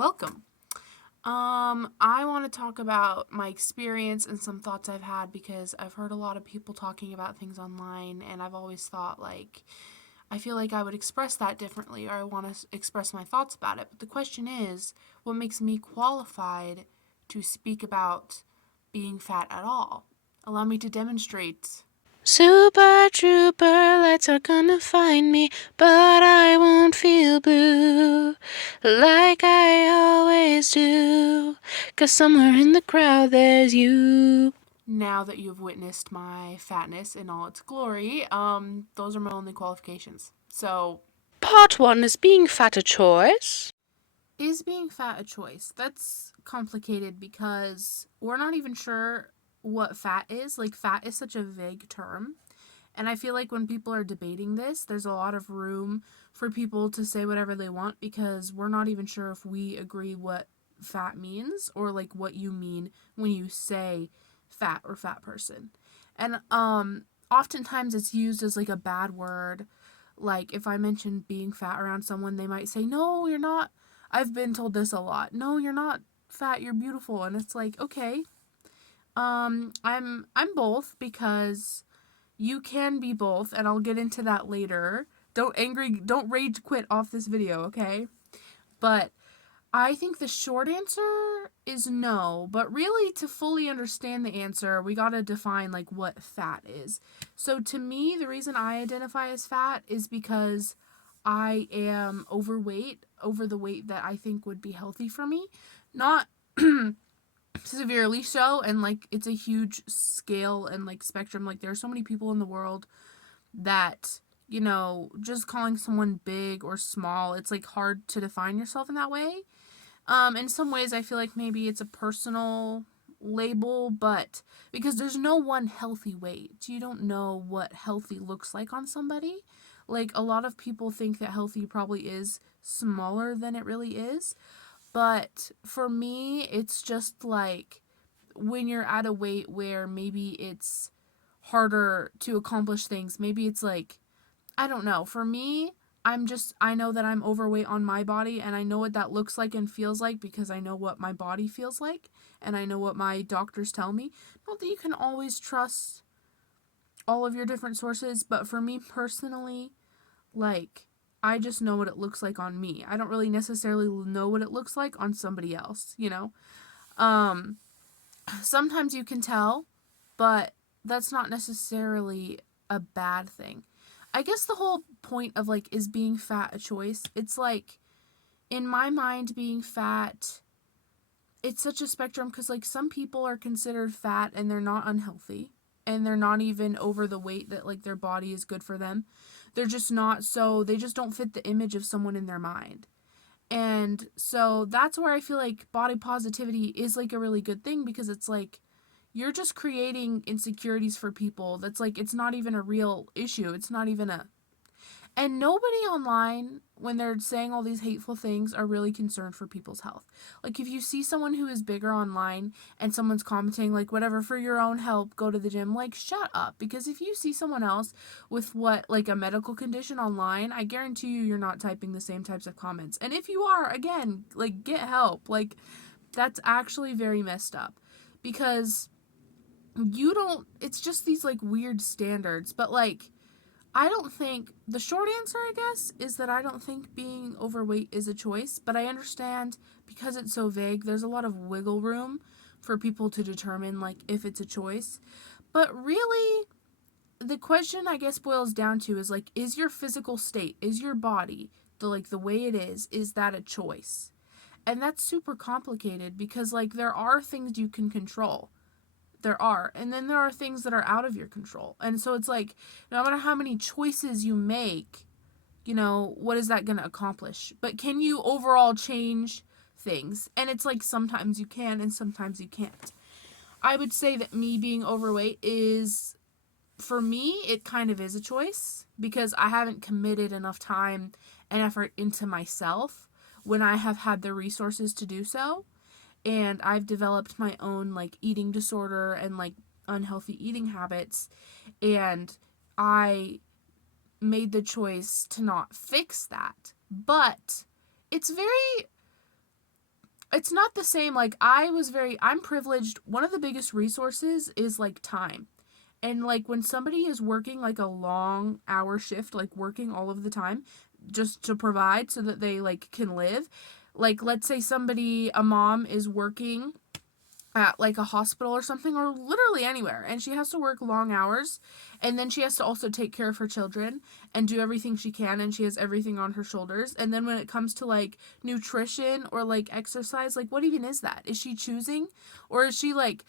Welcome. I want to talk about my experience and some thoughts I've had because I've heard a lot of people talking about things online, and I've always thought, I feel like I would express that differently, or I want to express my thoughts about it. But the question is, what makes me qualified to speak about being fat at all? Allow me to demonstrate. Super Trooper, lights are gonna find me, but I won't feel blue like I always do. 'Cause somewhere in the crowd there's you. Now that you've witnessed my fatness in all its glory, those are my only qualifications. So, Part 1 is being fat a choice? is being fat a choice? That's complicated because we're not even sure what fat is. Like, fat is such a vague term. And I feel like when people are debating this, there's a lot of room for people to say whatever they want because we're not even sure if we agree what fat means or like what you mean when you say fat or fat person. And oftentimes it's used as like a bad word. Like if I mention being fat around someone, they might say, "No, you're not." I've been told this a lot. "No, you're not fat, you're beautiful." And it's like, "Okay. I'm both because you can be both, and I'll get into that later. Don't rage quit off this video, okay? But I think the short answer is no, but really to fully understand the answer, we got to define like what fat is. So to me, the reason I identify as fat is because I am overweight, over the weight that I think would be healthy for me. Not severely so, and like it's a huge scale and like spectrum. Like there are so many people in the world that, just calling someone big or small, it's like hard to define yourself in that way. In some ways I feel like maybe it's a personal label, but because there's no one healthy weight, you don't know what healthy looks like on somebody. Like a lot of people think that healthy probably is smaller than it really is, but for me it's just like when you're at a weight where maybe it's harder to accomplish things. Maybe it's like, I don't know. For me, I know that I'm overweight on my body and I know what that looks like and feels like because I know what my body feels like and I know what my doctors tell me. Not that you can always trust all of your different sources, but for me personally, like, I just know what it looks like on me. I don't really necessarily know what it looks like on somebody else. Um, Sometimes you can tell, but that's not necessarily a bad thing. I guess the whole point of like, is being fat a choice? It's like, in my mind, being fat, it's such a spectrum because like some people are considered fat and they're not unhealthy and they're not even over the weight that like their body is good for them. They're just not, so they just don't fit the image of someone in their mind. And so that's where I feel like body positivity is like a really good thing because it's like you're just creating insecurities for people. That's like, it's not even a real issue. It's not even a. And nobody online, when they're saying all these hateful things, are really concerned for people's health. Like, if you see someone who is bigger online and someone's commenting, like, whatever, for your own help, go to the gym, like, shut up. Because if you see someone else with like, a medical condition online, I guarantee you're not typing the same types of comments. And if you are, again, like, get help. Like, that's actually very messed up. Because you don't, it's just these, like, weird standards. But, like, I don't think the short answer, I guess, is that I don't think being overweight is a choice, but I understand because it's so vague, there's a lot of wiggle room for people to determine like if it's a choice. But really, the question I guess boils down to is like, is your physical state, is your body the way it is that a choice? And that's super complicated because like there are things you can control, there are. And then there are things that are out of your control. And so it's like, no matter how many choices you make, what is that going to accomplish? But can you overall change things? And it's like sometimes you can and sometimes you can't. I would say that me being overweight is, for me, it kind of is a choice because I haven't committed enough time and effort into myself when I have had the resources to do so, and I've developed my own like eating disorder and like unhealthy eating habits, and I made the choice to not fix that. But it's very it's not the same. Like, I'm privileged. One of the biggest resources is like time. And like when somebody is working like a long hour shift, like working all of the time just to provide so that they like can live. Like, let's say a mom is working at like a hospital or something, or literally anywhere, and she has to work long hours, and then she has to also take care of her children and do everything she can, and she has everything on her shoulders. And then when it comes to like nutrition or like exercise, like what even is that? Is she choosing, or is she like,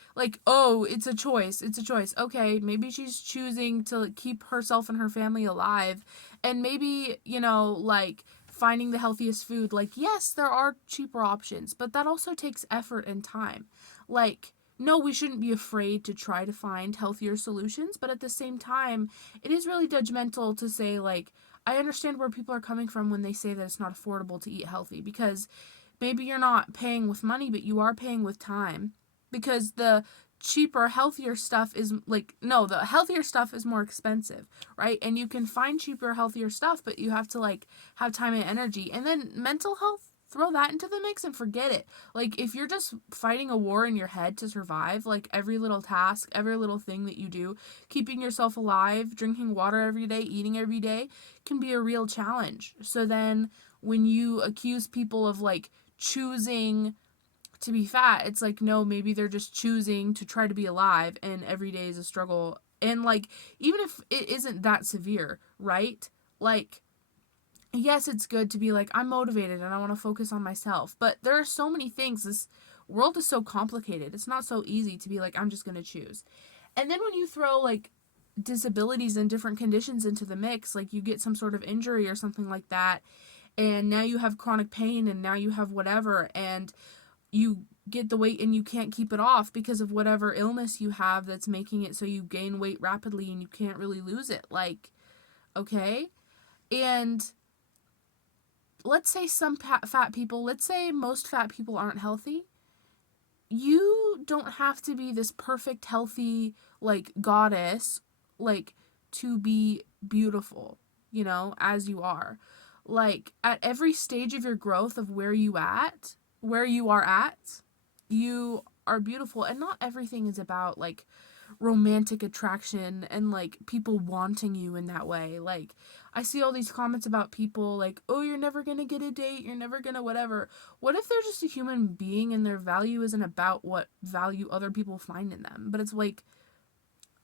oh, it's a choice, it's a choice? Okay, maybe she's choosing to like, keep herself and her family alive, and maybe, like finding the healthiest food. Like, yes, there are cheaper options, but that also takes effort and time. Like, no, we shouldn't be afraid to try to find healthier solutions, but at the same time, it is really judgmental to say, like, I understand where people are coming from when they say that it's not affordable to eat healthy, because maybe you're not paying with money, but you are paying with time. Because the cheaper, healthier stuff is like, no, the healthier stuff is more expensive, right? And you can find cheaper, healthier stuff, but you have to like have time and energy. And then mental health, throw that into the mix and forget it. Like, if you're just fighting a war in your head to survive, like every little task, every little thing that you do, keeping yourself alive, drinking water every day, eating every day, can be a real challenge. So then when you accuse people of like choosing to be fat, it's like, no, maybe they're just choosing to try to be alive, and every day is a struggle. And like, even if it isn't that severe, right? Like, yes, it's good to be like, I'm motivated and I want to focus on myself. But there are so many things. This world is so complicated. It's not so easy to be like, I'm just going to choose. And then when you throw like disabilities and different conditions into the mix, like you get some sort of injury or something like that, and now you have chronic pain, and now you have whatever, and you get the weight and you can't keep it off because of whatever illness you have that's making it so you gain weight rapidly and you can't really lose it. Like, okay? And let's say fat people, let's say most fat people aren't healthy. You don't have to be this perfect, healthy, like, goddess, like, to be beautiful, as you are. Like, at every stage of your growth of where you are at, you are beautiful. And not everything is about, like, romantic attraction and like people wanting you in that way. Like, I see all these comments about people like, oh, you're never gonna get a date, you're never gonna whatever. What if they're just a human being and their value isn't about what value other people find in them, but it's like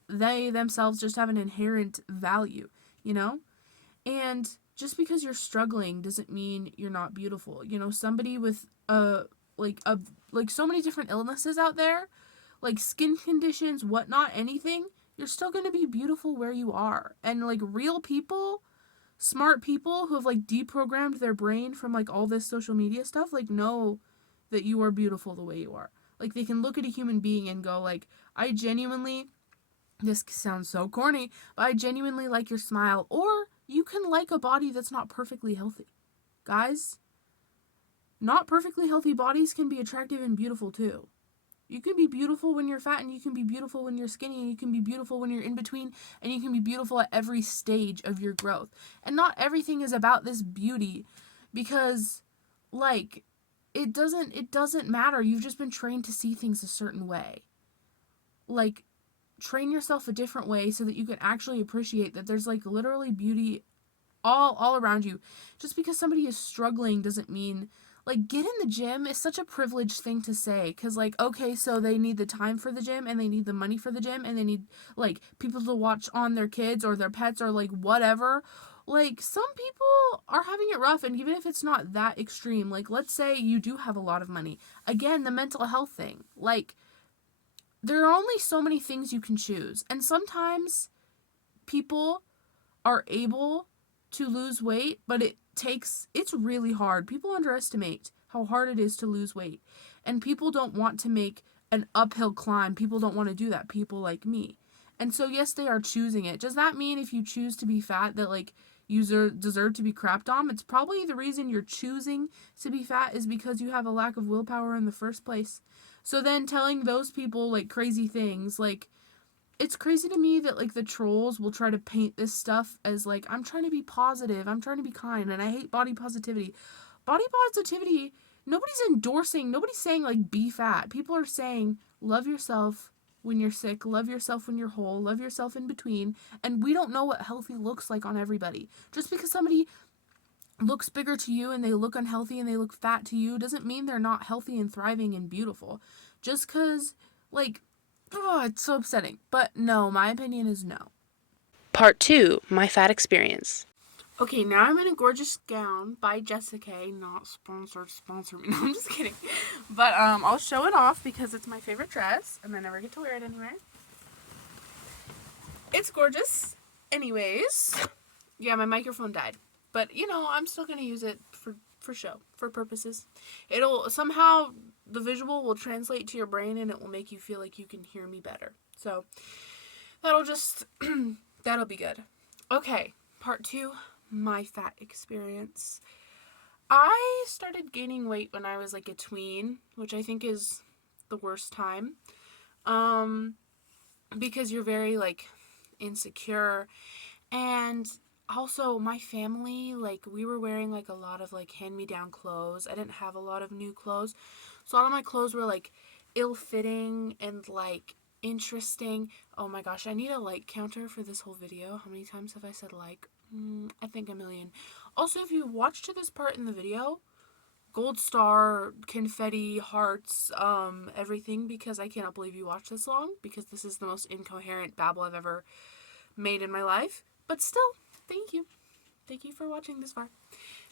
they themselves just have an inherent value, you know? And just because you're struggling doesn't mean you're not beautiful. Somebody with like a like so many different illnesses out there, like skin conditions, whatnot, anything, you're still going to be beautiful where you are. And like real people, smart people who have like deprogrammed their brain from like all this social media stuff, like know that you are beautiful the way you are. Like, they can look at a human being and go like, I genuinely, this sounds so corny, but I genuinely like your smile. Or you can like a body that's not perfectly healthy. Guys, not perfectly healthy bodies can be attractive and beautiful too. You can be beautiful when you're fat, and you can be beautiful when you're skinny, and you can be beautiful when you're in between, and you can be beautiful at every stage of your growth. And not everything is about this beauty, because like it doesn't matter. You've just been trained to see things a certain way. Like, train yourself a different way so that you can actually appreciate that there's like literally beauty all around you. Just because somebody is struggling doesn't mean, like, get in the gym is such a privileged thing to say, because like, okay, so they need the time for the gym, and they need the money for the gym, and they need like people to watch on their kids or their pets or like whatever. Like, some people are having it rough, and even if it's not that extreme, like, let's say you do have a lot of money, again, the mental health thing, like, there are only so many things you can choose, and sometimes people are able to lose weight, but it's really hard. People underestimate how hard it is to lose weight. And people don't want to make an uphill climb. People don't want to do that. People like me. And so, yes, they are choosing it. Does that mean if you choose to be fat that like you deserve to be crapped on? It's probably the reason you're choosing to be fat is because you have a lack of willpower in the first place. So then telling those people like crazy things, like, it's crazy to me that like the trolls will try to paint this stuff as like, I'm trying to be positive, I'm trying to be kind, and I hate body positivity. Body positivity nobody's endorsing, nobody's saying like be fat. People are saying love yourself when you're sick, love yourself when you're whole, love yourself in between. And we don't know what healthy looks like on everybody. Just because somebody looks bigger to you and they look unhealthy and they look fat to you doesn't mean they're not healthy and thriving and beautiful. Just because, like, oh, it's so upsetting. But no, my opinion is no. Part 2, my fat experience. Okay, now I'm in a gorgeous gown by Jessica, not sponsored, sponsor me. No, I'm just kidding. But I'll show it off because it's my favorite dress and I never get to wear it anywhere. It's gorgeous. Anyways, yeah, my microphone died. But, you know, I'm still going to use it for show, for purposes. It'll somehow, the visual will translate to your brain and it will make you feel like you can hear me better. So, that'll just, that'll be good. Okay, part 2, my fat experience. I started gaining weight when I was like a tween, which I think is the worst time. Because you're very like insecure, and also my family, like, we were wearing like a lot of like hand-me-down clothes. I didn't have a lot of new clothes, so a lot of my clothes were like ill-fitting and like interesting. Oh my gosh, I need a like counter for this whole video. How many times have I said like? I think a million. Also, if you watch to this part in the video, gold star, confetti, hearts, everything, because I cannot believe you watched this long, because this is the most incoherent babble I've ever made in my life. But still, thank you. Thank you for watching this far.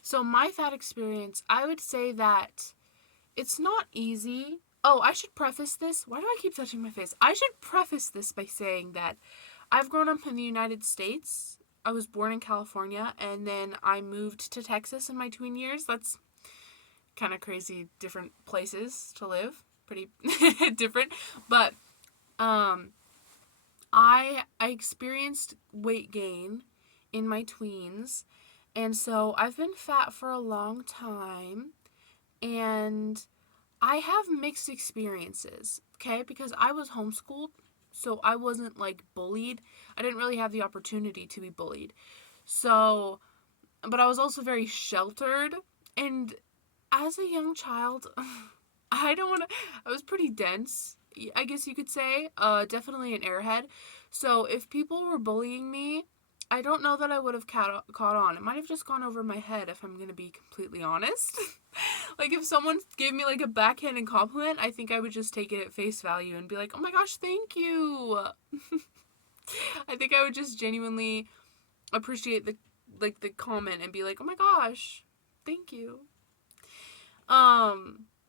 So my fat experience, I would say that it's not easy. Oh, I should preface this. Why do I keep touching my face? I should preface this by saying that I've grown up in the United States. I was born in California, and then I moved to Texas in my tween years. That's kind of crazy, different places to live. Pretty different. But I experienced weight gain in my tweens, and so I've been fat for a long time, and I have mixed experiences, okay? Because I was homeschooled, so I wasn't like bullied. I didn't really have the opportunity to be bullied. So, but I was also very sheltered, and as a young child, I was pretty dense, I guess you could say. Definitely an airhead. So if people were bullying me, I don't know that I would have caught on. It might have just gone over my head, if I'm going to be completely honest. Like, if someone gave me like a backhanded compliment, I think I would just take it at face value and be like, oh my gosh, thank you. I think I would just genuinely appreciate the comment and be like, oh my gosh, thank you.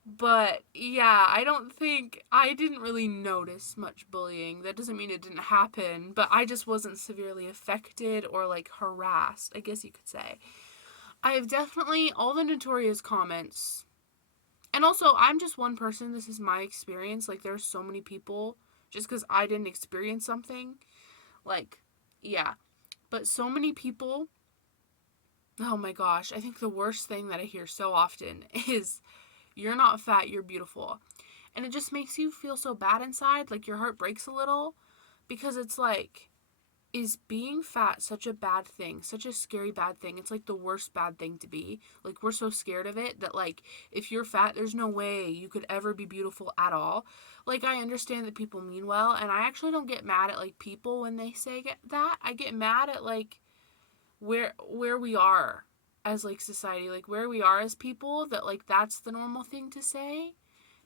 But yeah, I didn't really notice much bullying. That doesn't mean it didn't happen, but I just wasn't severely affected or like harassed, I guess you could say. I have definitely all the notorious comments. And also, I'm just one person. This is my experience. Like, there's so many people, just because I didn't experience something. Like, yeah. But so many people, oh my gosh, I think the worst thing that I hear so often is, you're not fat, you're beautiful. And it just makes you feel so bad inside, like your heart breaks a little, because it's like, is being fat such a bad thing, such a scary bad thing? It's like the worst bad thing to be. Like, we're so scared of it that, like, if you're fat, there's no way you could ever be beautiful at all. Like, I understand that people mean well, and I actually don't get mad at, like, people when they say that. I get mad at, like, where we are as like society, like where we are as people, that like that's the normal thing to say.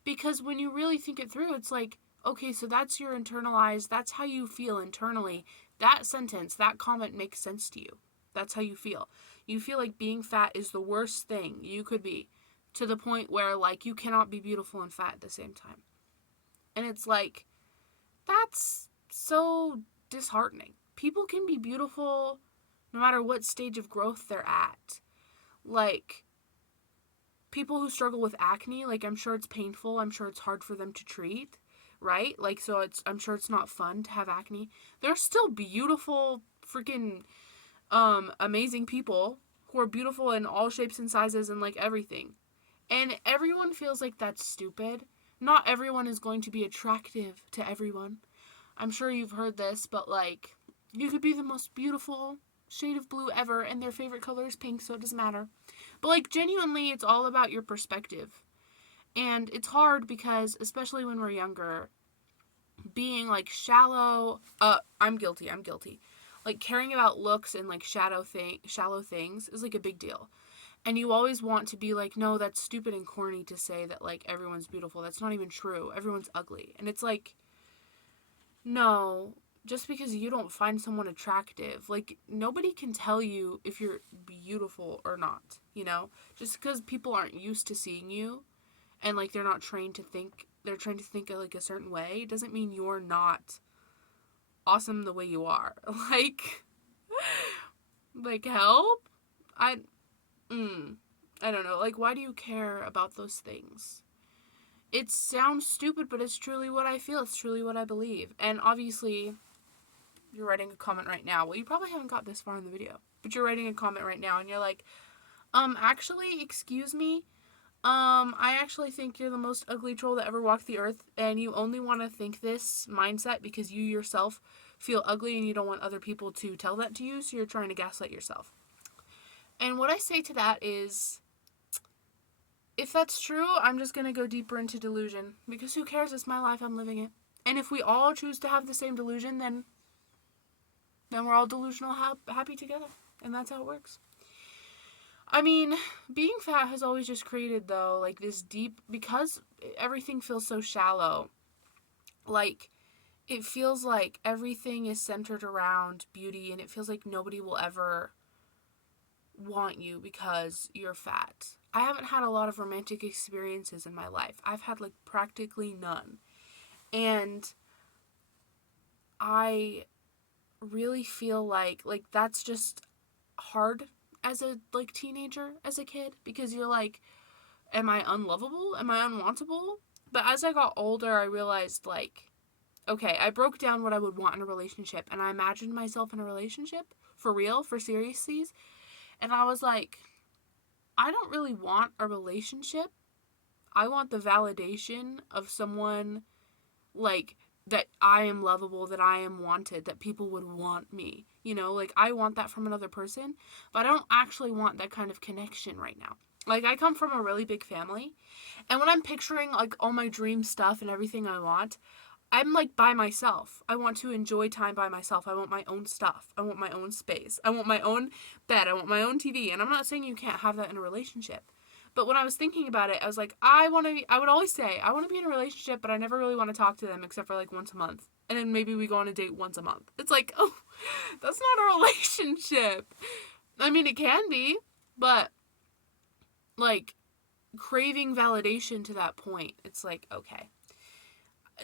Because when you really think it through, it's like, okay, so that's your internalized, that's how you feel internally. That sentence, that comment makes sense to you. That's how you feel. You feel like being fat is the worst thing you could be, to the point where like you cannot be beautiful and fat at the same time. And it's like, that's so disheartening. People can be beautiful no matter what stage of growth they're at. Like, people who struggle with acne, like, I'm sure it's painful. I'm sure it's hard for them to treat, right? Like, so I'm sure it's not fun to have acne. They're still beautiful, freaking, amazing people who are beautiful in all shapes and sizes and, like, everything. And everyone feels like that's stupid. Not everyone is going to be attractive to everyone. I'm sure you've heard this, but, like, you could be the most beautiful shade of blue ever, and their favorite color is pink, so it doesn't matter. But, like, genuinely, it's all about your perspective. And it's hard because, especially when we're younger, being like shallow, I'm guilty. Like caring about looks and like shallow things is like a big deal. And you always want to be like, no, that's stupid and corny to say that like everyone's beautiful. That's not even true. Everyone's ugly. And it's like, no, just because you don't find someone attractive, like nobody can tell you if you're beautiful or not, you know? Just because people aren't used to seeing you and like they're trained to think like a certain way doesn't mean you're not awesome the way you are. Like help? I I don't know. Like why do you care about those things? It sounds stupid, but it's truly what I feel. It's truly what I believe. And obviously, you're writing a comment right now. Well, you probably haven't got this far in the video, but you're writing a comment right now and you're like, actually, excuse me. I actually think you're the most ugly troll that ever walked the earth, and you only want to think this mindset because you yourself feel ugly and you don't want other people to tell that to you, so you're trying to gaslight yourself. And what I say to that is, if that's true, I'm just gonna go deeper into delusion, because who cares? It's my life, I'm living it. And if we all choose to have the same delusion, then we're all delusional happy together. And that's how it works. I mean, being fat has always just created, though, like this deep, because everything feels so shallow. Like, it feels like everything is centered around beauty, and it feels like nobody will ever want you because you're fat. I haven't had a lot of romantic experiences in my life. I've had like practically none. And I really feel like that's just hard as a like teenager, as a kid, because you're like, am I unlovable? Am I unwantable? But as I got older, I realized like, okay, I broke down what I would want in a relationship, and I imagined myself in a relationship for real, for seriously, and I was like, I don't really want a relationship. I want the validation of someone like that I am lovable, that I am wanted, that people would want me. You know, like I want that from another person, but I don't actually want that kind of connection right now. Like I come from a really big family, and when I'm picturing like all my dream stuff and everything I want, I'm like by myself. I want to enjoy time by myself. I want my own stuff. I want my own space. I want my own bed. I want my own TV. And I'm not saying you can't have that in a relationship. But when I was thinking about it, I was like, I would always say, I want to be in a relationship, but I never really want to talk to them except for like once a month. And then maybe we go on a date once a month. It's like, oh, that's not a relationship. I mean, it can be, but like craving validation to that point, it's like, okay.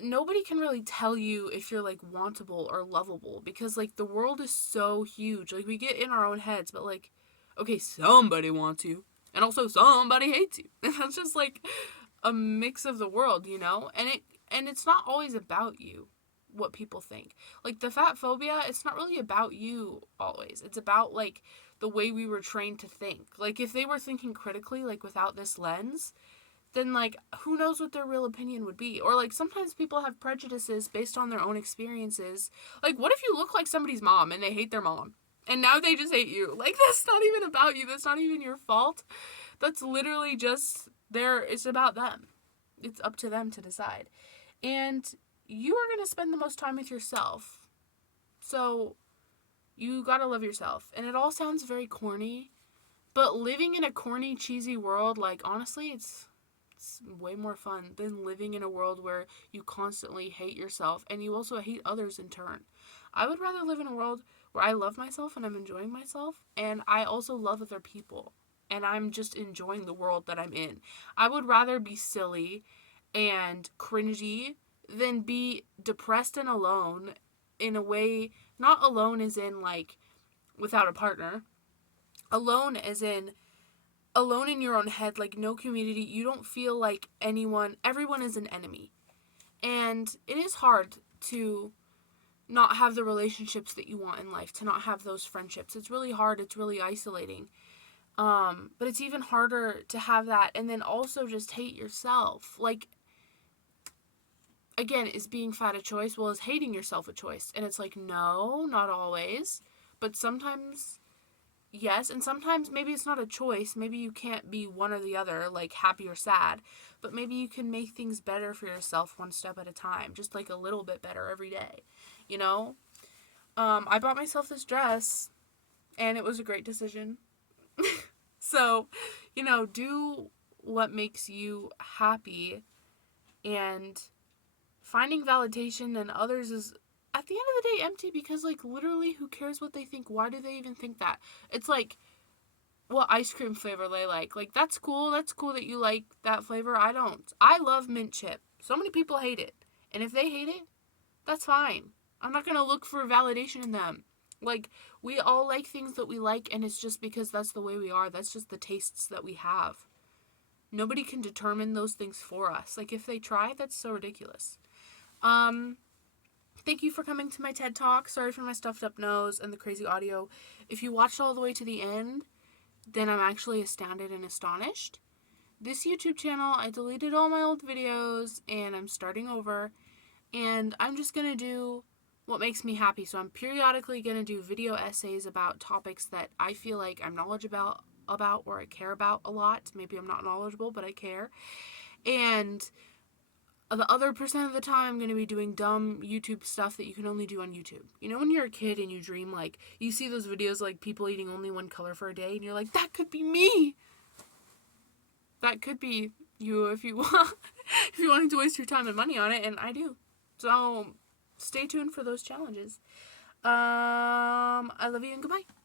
Nobody can really tell you if you're like wantable or lovable, because like the world is so huge. Like we get in our own heads, but like, okay, somebody wants you and also somebody hates you. And that's just like a mix of the world, you know? And it's not always about you, what people think. Like the fat phobia, it's not really about you always. It's about like the way we were trained to think. Like if they were thinking critically, like without this lens, then like who knows what their real opinion would be. Or like sometimes people have prejudices based on their own experiences. Like what if you look like somebody's mom and they hate their mom and now they just hate you? Like that's not even about you. That's not even your fault. That's literally just it's about them. It's up to them to decide. And you are going to spend the most time with yourself. So you got to love yourself. And it all sounds very corny, but living in a corny, cheesy world, like honestly, it's way more fun than living in a world where you constantly hate yourself and you also hate others in turn. I would rather live in a world where I love myself and I'm enjoying myself, and I also love other people and I'm just enjoying the world that I'm in. I would rather be silly and cringy than be depressed and alone, in a way, not alone as in like without a partner, alone as in alone in your own head, like no community. You don't feel like everyone is an enemy. And it is hard to not have the relationships that you want in life, to not have those friendships. It's really hard, it's really isolating. But it's even harder to have that and then also just hate yourself. Like, again, is being fat a choice? Well, is hating yourself a choice? And it's like, no, not always. But sometimes yes, and sometimes maybe it's not a choice. Maybe you can't be one or the other, like happy or sad, but maybe you can make things better for yourself one step at a time, just like a little bit better every day, you know? I bought myself this dress, and it was a great decision. So, do what makes you happy, and finding validation in others is at the end of the day empty, because like literally who cares what they think? Why do they even think that? It's like what ice cream flavor they like. Like that's cool. That's cool that you like that flavor. I don't. I love mint chip. So many people hate it. And if they hate it, that's fine. I'm not going to look for validation in them. Like we all like things that we like, and it's just because that's the way we are. That's just the tastes that we have. Nobody can determine those things for us. Like if they try, that's so ridiculous. Um Thank you for coming to my TED Talk. Sorry for my stuffed up nose and the crazy audio. If you watched all the way to the end, then I'm actually astounded and astonished. This YouTube channel, I deleted all my old videos and I'm starting over. And I'm just going to do what makes me happy. So I'm periodically going to do video essays about topics that I feel like I'm knowledgeable about or I care about a lot. Maybe I'm not knowledgeable, but I care. And the other percent of the time I'm going to be doing dumb YouTube stuff that you can only do on YouTube. You know when you're a kid and you dream, like, you see those videos like people eating only one color for a day and you're like, that could be me. That could be you if you want, if you're wanting to waste your time and money on it, and I do. So stay tuned for those challenges. I love you and goodbye.